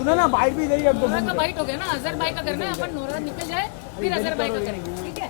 सुनो ना बाइट भी देगी अब तो। नोरा का बाइट हो गया ना, अजहर भाई का करना है, अपन नोरा निकल जाए फिर अजहर भाई का करेंगे, ठीक है?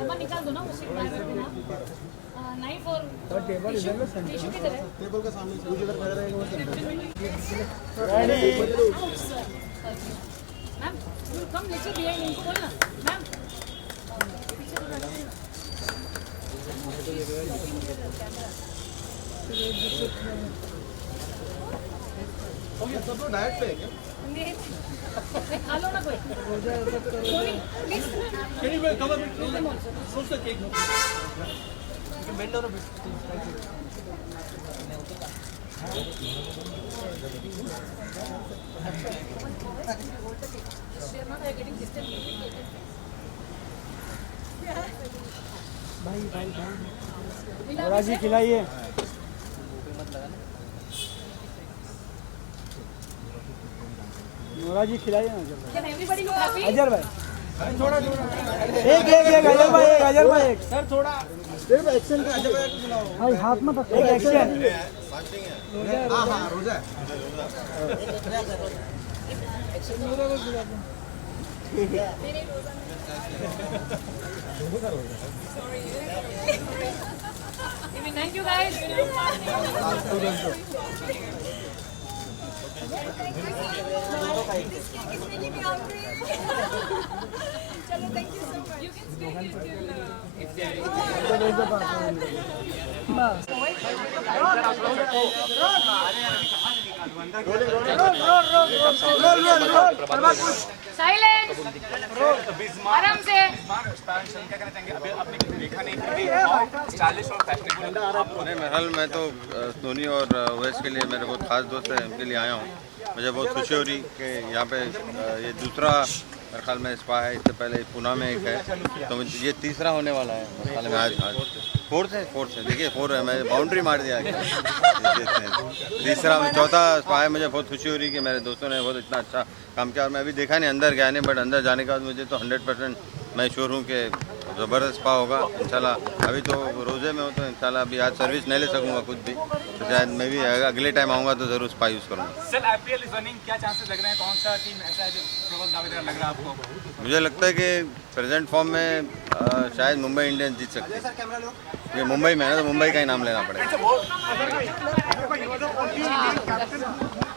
डब्बा निकाल दो ना उसी बाहर रख देना। नाइफ और टिश्यू किधर है? टेबल के सामने इधर खड़ा रहेगा वो मैम कम नीचे बिहाइंड इनको बोलना मैम। सब लोग डाइट पे है क्या? खा लो ना कोई। नोरा जी खिलाइए। नोरा जी खिलाइए ना एवरीबॉडी लुक हैप्पी। अजहर भाई थोड़ा थोड़ा एक अजहर भाई एक सर थोड़ा सिर्फ एक्शन का अजय भाई को बुलाओ। भाई हाथ में पकड़ एक एक्शन। हाँ हाँ रोजा है। Thank you guys. चलो thank you so much. You can silence आराम से। क्या कहना चाहेंगे? अभी आपने कभी देखा नहीं, स्टाइलिश और फैशनेबल नहीं बहरहाल मैं तो धोनी और ओवैस के लिए मेरे बहुत खास दोस्त है, उनके लिए आया हूँ। मुझे बहुत खुशी हो रही कि यहाँ पे ये दूसरा मेरे ख्याल में स्पा है। इससे पहले पुणे में एक है, तो ये तीसरा होने वाला है मेरे ख्याल में। आज फोर्थ है देखिए 4 है, मैं बाउंड्री मार दिया। तीसरा चौथा स्पा है। मुझे बहुत खुशी हो रही कि मेरे दोस्तों ने बहुत इतना अच्छा काम किया। और मैं अभी देखा नहीं, अंदर गया नहीं, बट अंदर जाने के बाद मुझे तो 100% मैं श्योर हूँ कि ज़बरदस्त स्पा होगा इंशाल्लाह। अभी तो रोज़े में हो तो इंशाल्लाह अभी आज सर्विस नहीं ले सकूँगा खुद भी, तो शायद मैं भी अगले टाइम आऊँगा तो ज़रूर स्पा यूज़ करूँगा। सर आईपीएल इज रनिंग, क्या चांसेस लग रहे हैं? कौन सा टीम ऐसा है जो प्रबल दावेदार लग रहा है आपको? मुझे लगता है कि प्रेजेंट फॉर्म में शायद मुंबई इंडियंस जीत सकती है। ये मुंबई में है ना, तो मुंबई का ही नाम लेना पड़ेगा।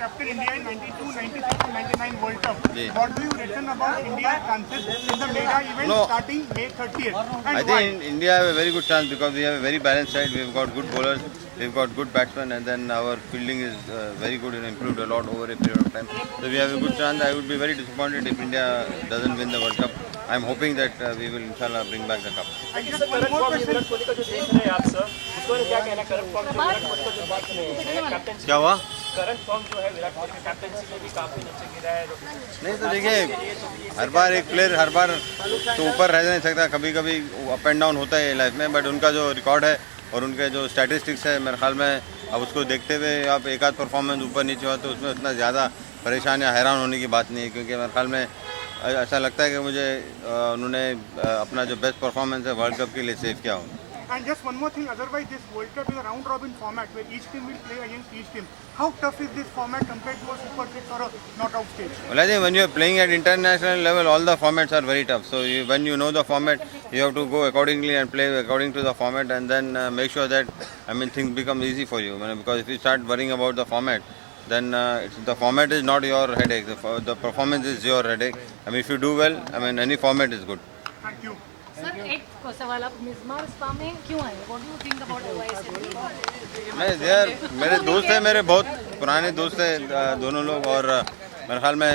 Captain India in 92, 96 and 99 World Cup. Ji. What do you reckon about India's chances in the mega event No. starting May 30th? And I why? think India have a very good chance because we have a very balanced side. We've got good bowlers, we've got good batsmen, and then our fielding is very good and improved a lot over a period of time. So we have a good chance. I would be very disappointed if India doesn't win the World Cup. I'm hoping that we will inshallah bring back the cup. And just one more question. क्या हुआ? Current form जो है विराट कोहली की कैप्टनसी में भी काफी नीचे गिरा है। नहीं तो देखिए, हर बार एक प्लेयर हर बार तो ऊपर रह नहीं सकता, कभी कभी अप एंड डाउन होता है लाइफ में। बट उनका जो रिकॉर्ड है और उनके जो स्टैटिस्टिक्स है मेरे ख्याल में, अब उसको देखते हुए आप एक आध परफॉर्मेंस ऊपर नीचे हुआ तो उसमें उतना ज़्यादा परेशान या हैरान होने की बात नहीं है। क्योंकि मेरे ख्याल में ऐसा लगता है कि मुझे उन्होंने अपना जो बेस्ट परफॉर्मेंस है वर्ल्ड कप के लिए सेव किया हो। And just one more thing, otherwise this World Cup is a round robin format where each team will play against each team. How tough is this format compared to a Super 6 or a knockout stage? Well, I think when you are playing at international level, all the formats are very tough. So when you know the format, you have to go accordingly and play according to the format, and then make sure that things become easy for you. Because if you start worrying about the format, then the format is not your headache. The performance is your headache. If you do well, any format is good. Thank you. Sir एक सवाल, आप मिज़मार स्पा में क्यों आए? What do you think about OIS? नहीं यार, मेरे दोस्त हैं, मेरे बहुत पुराने दोस्त हैं दोनों लोग। और मेरे ख्याल में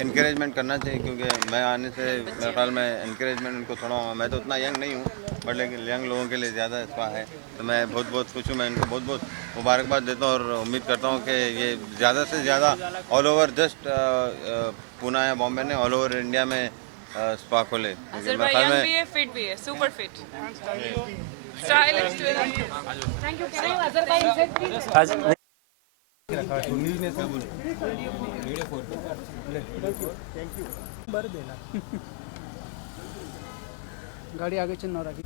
इनक्रेजमेंट करना चाहिए, क्योंकि मैं आने से मेरे ख्याल में इनक्रेजमेंट उनको थोड़ा, मैं तो उतना यंग नहीं हूँ बट लेकिन यंग लोगों के लिए ज़्यादा स्पा है। तो मैं बहुत खुश हूँ, मैं इनको बहुत मुबारकबाद देता हूँ और उम्मीद करता हूँ कि ये ज़्यादा से ज़्यादा ऑल ओवर जस्ट पुणे या बॉम्बे ने ऑल ओवर इंडिया में स्पा खोले। अजहर भाई यंग भी है, फिट भी है, super fit, stylish. Thank you. Can I Azhar भाई से प्लीज? गाड़ी आगे चल नोरा की।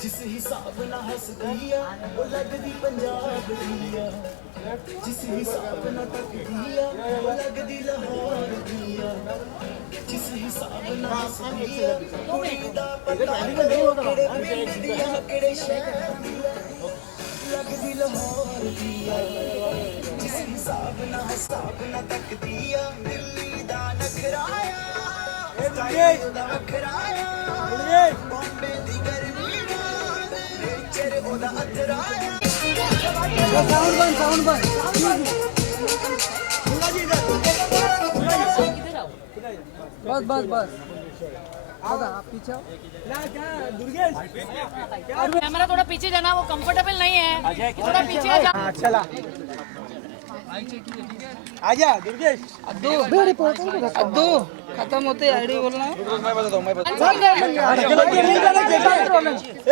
जिस हिसाब ना हंस दिया वो लगदी पंजाब दिया जिस हिसाब ना तक दिया वो लगदी लाहौर दिया जिस हिसाब ना हंस दिया कुड़ी दा पता केड़े पिंड दिया केड़े शहर दिया लगदी लाहौर दिया जिस हिसाब ना तक दिया दिल्ली दा नखराया स्टाइल दा वखराया बॉम्बे दी गर्मी नेचर ओदा अथराया साउंड बंद बस आप पीछे कैमरा थोड़ा पीछे जाना, वो कंफर्टेबल नहीं है, थोड़ा पीछे आ जा। चला आजा दुर्गेश अब्दू खत्म होते आईडी बोलना मैं बता दूं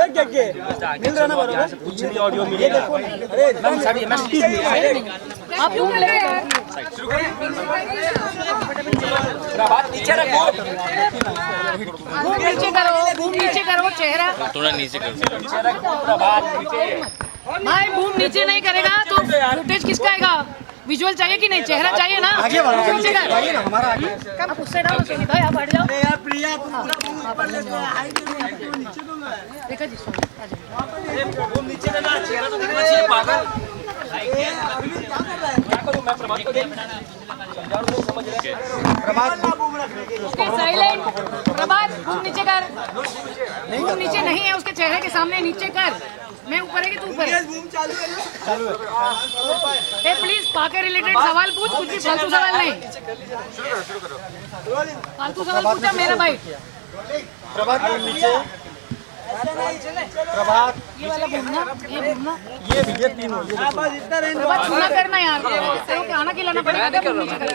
एक जगह मिल रहा ना बरोबर कुछ भी ऑडियो मिलेगा अरे एकदम सारी आप क्यों कर रहे हैं? घूम नीचे करो चेहरा थोड़ा नीचे कर भाई, घूम नीचे नहीं करेगा तो फुटेज किसका आएगा? विजुअल चाहिए कि नहीं? चेहरा चाहिए ना? नीचे कर। आप उससे डालो सोनी भाई, आप हट जाओ। यार प्रिया तुम पूरा ऊपर ले तो हाइट नीचे दूंगा देखा जी सोनी, आ जाओ। वो नीचे देना चेहरा तो दिखना चाहिए पागल अरविंद क्या कर रहा है मैं प्रभात को देख प्रभात ओके साइलेंट। प्रभात घूम नीचे कर। घूम नीचे नहीं है, उसके चेहरे के सामने नीचे कर। मैं ऊपर है कि तू ऊपर है? चालू है ना ए प्लीज पाके रिलेटेड सवाल पूछ, कुछ भी फालतू सवाल नहीं। फालतू सवाल पूछा मेरा भाई। प्रभात नीचे प्रभात ये वाला घूमना, ये घूमना, ये तीन हो ये बस इतना रेंज प्रभात छूना करना यार। तेरे को खाना खिलाना पड़ेगा क्या? घूम नीचे कर।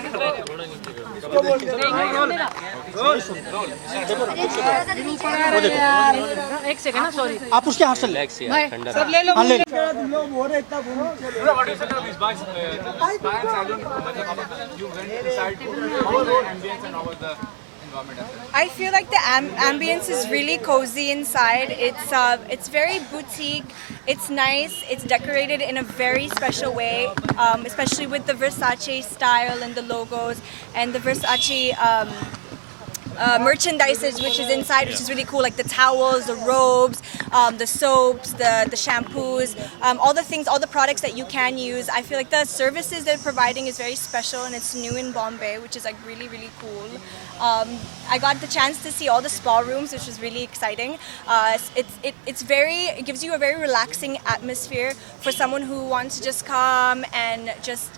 एक सेकंड ना, सॉरी। आप उसके हाथ से ले भाई सब ले लो। वो रे इतना घूमो I feel like the ambience is really cozy inside. It's very boutique. It's nice. It's decorated in a very special way, especially with the Versace style and the logos and the Versace merchandises which is inside, which is really cool, like the towels, the robes, the soaps, the shampoos, all the things, all the products that you can use. I feel like the services they're providing is very special and it's new in Bombay, which is like really, really cool. I got the chance to see all the spa rooms, which was really exciting. It gives you a very relaxing atmosphere for someone who wants to just come and just,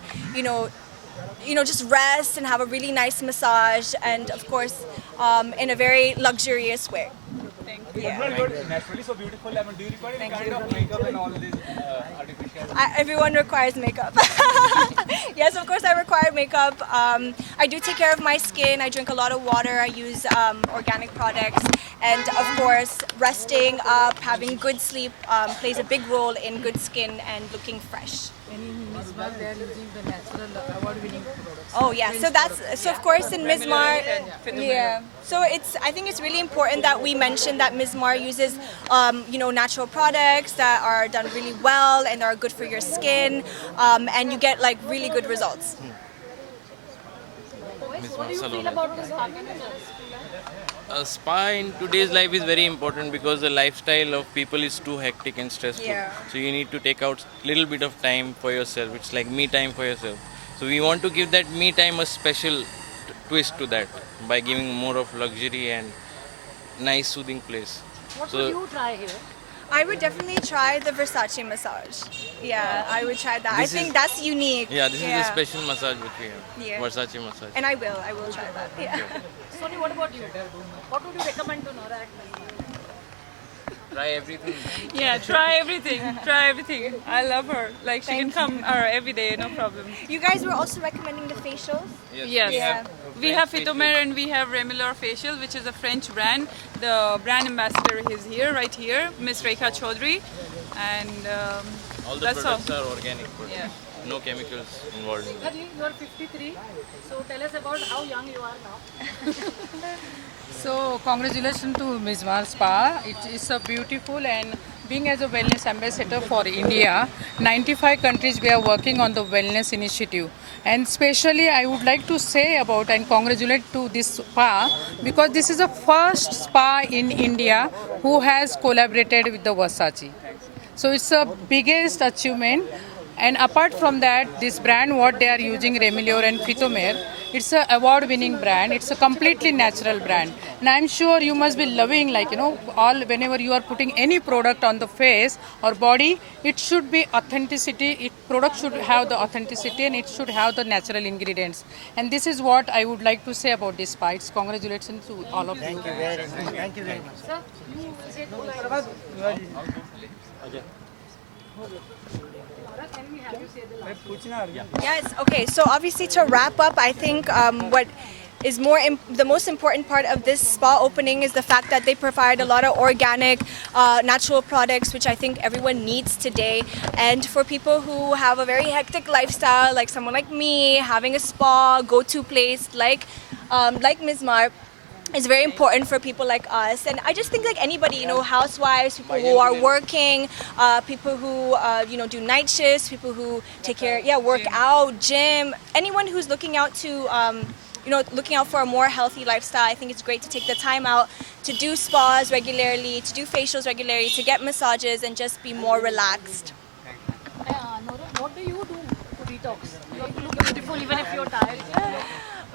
just rest and have a really nice massage, and of course, in a very luxurious way. Yeah. Naturally so beautiful. I mean, do you require any kind of makeup and all this artificial? Everyone requires makeup. Yes, of course I require makeup. I do take care of my skin. I drink a lot of water. I use organic products. And of course, resting up, having good sleep plays a big role in good skin and looking fresh. Oh yeah, so of course in Mizmar, yeah. So I think it's really important that we mention that Mizmar uses, natural products that are done really well and are good for your skin, and you get like really good results. What do you feel about this happiness? Spa in today's life is very important because the lifestyle of people is too hectic and stressful. Yeah. So you need to take out little bit of time for yourself. It's like me time for yourself. So we want to give that me time a special twist to that by giving more of luxury and nice soothing place. What So would you try here? I would definitely try the Versace massage. Yeah, I would try that. This I think is- that's unique. Yeah, this is a special massage which we have. Yeah. Versace massage. And I will try that. Yeah. Sony, what about you? What would you recommend to Nora? Try everything. Yeah, try everything. Try everything. I love her. Like she can come every day, no problem. You guys were also recommending the facials. Yes. Yeah. We have Phytomer and we have Remilor Facial, which is a French brand. The brand ambassador is here, right here, Miss Rekha Chaudhary. And All the that's all. products are organic products. Yeah. No chemicals involved. in that. You are 53, so tell us about how young you are now. So congratulations to Mizmar Spa. It is so beautiful, and being as a wellness ambassador for India, 95 countries we are working on the wellness initiative. And especially I would like to say about and congratulate to this spa because this is the first spa in India who has collaborated with the Versace. So it's the biggest achievement. And apart from that, this brand, what they are using, Remilor and Phytomer, it's a award-winning brand. It's a completely natural brand. And I'm sure you must be loving, like, all whenever you are putting any product on the face or body, it should be authenticity. Product should have the authenticity and it should have the natural ingredients. And this is what I would like to say about this spa. It's congratulations to all of you. Thank you very much. Thank you very much. Sir, you said Nora, can we have you say the last? Yes. Okay. So obviously, to wrap up, I think what is the most important part of this spa opening is the fact that they provide a lot of organic, natural products, which I think everyone needs today. And for people who have a very hectic lifestyle, like someone like me, having a spa go-to place like Mizmar is very important for people like us. And I just think like anybody, housewives, people who are working, people who, do night shifts, people who work out, gym, anyone who's looking out to, looking out for a more healthy lifestyle, I think it's great to take the time out to do spas regularly, to do facials regularly, to get massages and just be more relaxed. Nora, what do you do to detox? You look beautiful even if you're tired.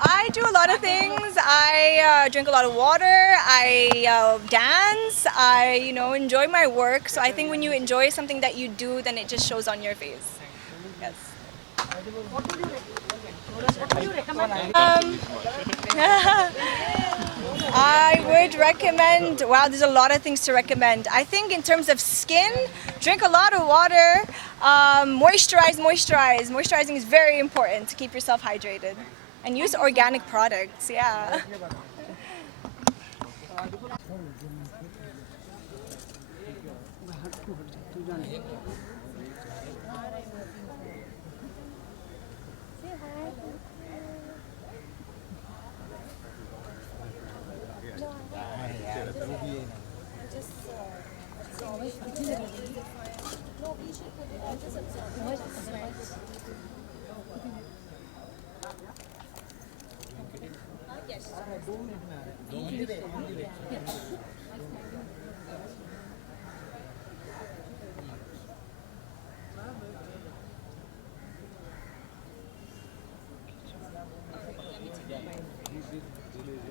I do a lot of things. I drink a lot of water. I dance. I, enjoy my work. So I think when you enjoy something that you do, then it just shows on your face. Yes. What would you recommend? I would recommend, wow, there's a lot of things to recommend. I think in terms of skin, drink a lot of water, moisturize. Moisturizing is very important to keep yourself hydrated. And use organic products, yeah.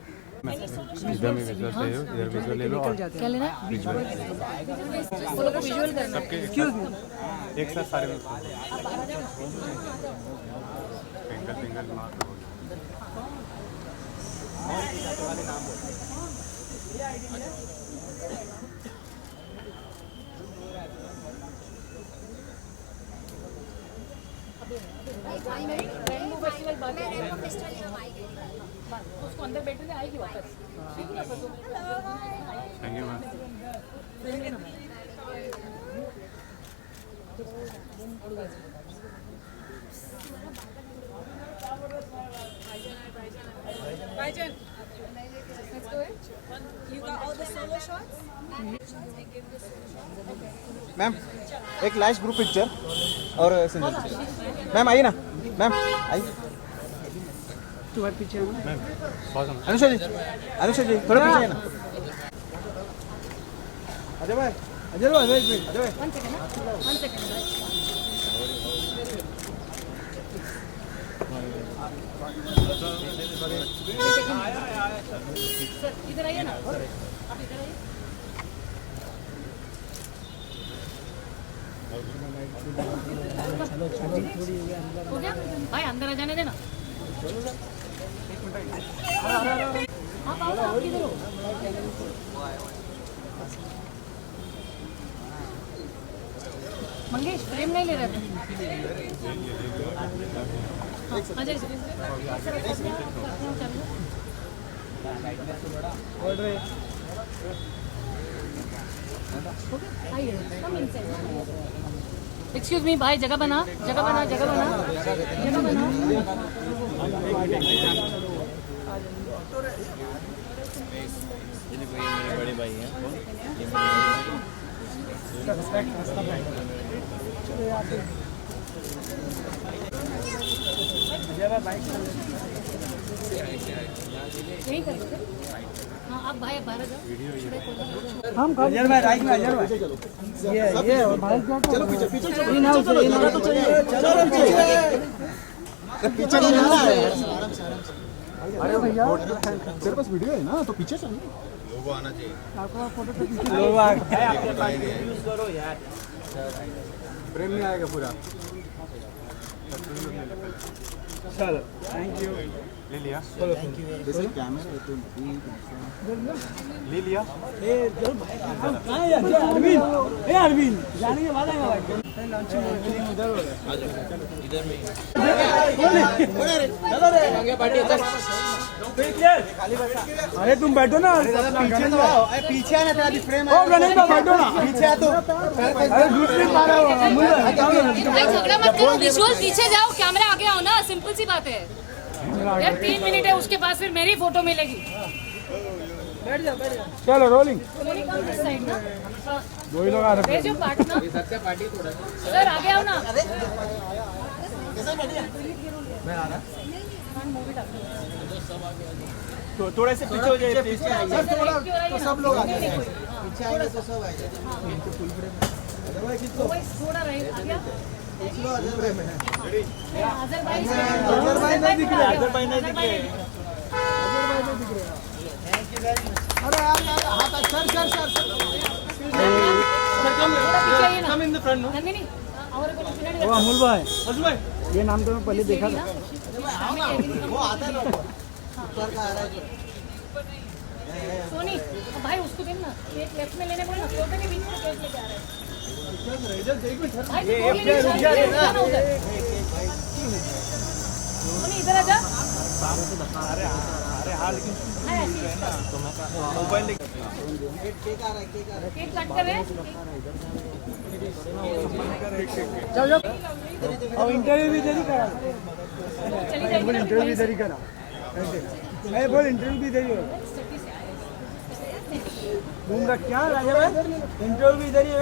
इधर में विजुअल चाहिए इधर विजुअल ले लो और क्या लेना है? वो लोग को विजुअल करना है। एक्सक्यूज मी एक साथ सारे में सिंगल मार्क उसको अंदर बैठने में आएगी वापस। Thank you ma'am Baijan, let's go in. You got all the solo shots? Ma'am एक लास्ट ग्रुप पिक्चर और सिंगल मैम आइए ना मैम आइए तुम्हारे पीछे अनुषा जी थोड़ा पीछे आइए ना अजय भाई अजय भाई एक मिनट अजय भाई One second. सर इधर आइए ना आप इधर आइए हो गया भाई, अंदर आ जाने देना। आप आओ ना, आप किधर हो? मंगेश फ्रेम नहीं ले रहे थे। हाँ, जैसे एक्सक्यूज मी भाई, जगह बना, जगह बना, जगह बना, जगह बना। मेरे बड़े भाई हैं। यही करेंगे। हाँ, आप भाई बाहर जाओ। हम अजहर भाई राइट में, अजहर भाई ये चलो पीछे पीछे चलो, ये ना उसे, ये ना तो चाहिए, चलो पीछे नहीं जाना है। अरे भैया तेरे पास वीडियो है ना, तो पीछे चल, लोगो आना चाहिए। आपका फोटो तो पीछे लोग आ गए, अपने पास यूज करो यार, फ्रेम नहीं आएगा पूरा। चलो थैंक यू, ले लिया, थैंक यू। जैसे कैमरा तो ले लिया। ए चल भाई, कहां है अरविंद? ए अरविंद जाने के बाद आएगा भाई, लॉन्चिंग उधर हो रहा है, इधर में चलो रे आगे पार्टी इधर। अरे तुम बैठो ना, पीछे तो आओ, पीछे आना, तेरा भी फ्रेम है। ओ गणेश भाई बैठो ना, पीछे आ तो। अरे दूसरी मार रहा हो मुझे, हटाओ ना भाई, झगड़ा मत करो, विजुअल पीछे जाओ, कैमरा आगे आओ ना, सिंपल सी बात है यार। 3 मिनट है, उसके बाद फिर मेरी फोटो मिलेगी। बैठ जाओ, बैठ जाओ, चलो रोलिंग। साइड ना, दो ही लोग आ रहे हैं, जो पार्टनर सर आगे आओ ना। मैं आ रहा तो थोड़े से पीछे हो जाइए, पीछे आइए थोड़ा, तो सब लोग आ जाएंगे, पीछे आएंगे तो सब आ जाएंगे। थोड़ा रहे आगे, अजहर भाई नहीं दिख रहे, अजहर भाई नहीं दिख रहे, अरे यार हाथ sir sir sir come in the front no. ओ अमूल भाई, ये नाम तो मैं पहले देखा था। वो आता है ना, ऊपर का आ रहा है जो सोनी भाई, उसको देना केक लेफ्ट में लेने बोलना, फोटो के बीच में केक लेके आ रहे हैं। सोनी इधर आ जा। अरे हाँ, लेकिन मोबाइल केक कट कर रहे हैं। चलो और इंटरव्यू भी देरी करा, बोल इंटरव्यू भी देरी करा, मैं बोल इंटरव्यू भी देरी हो, घूम रहा क्या राजा भाई, इंटरव्यू भी देरी।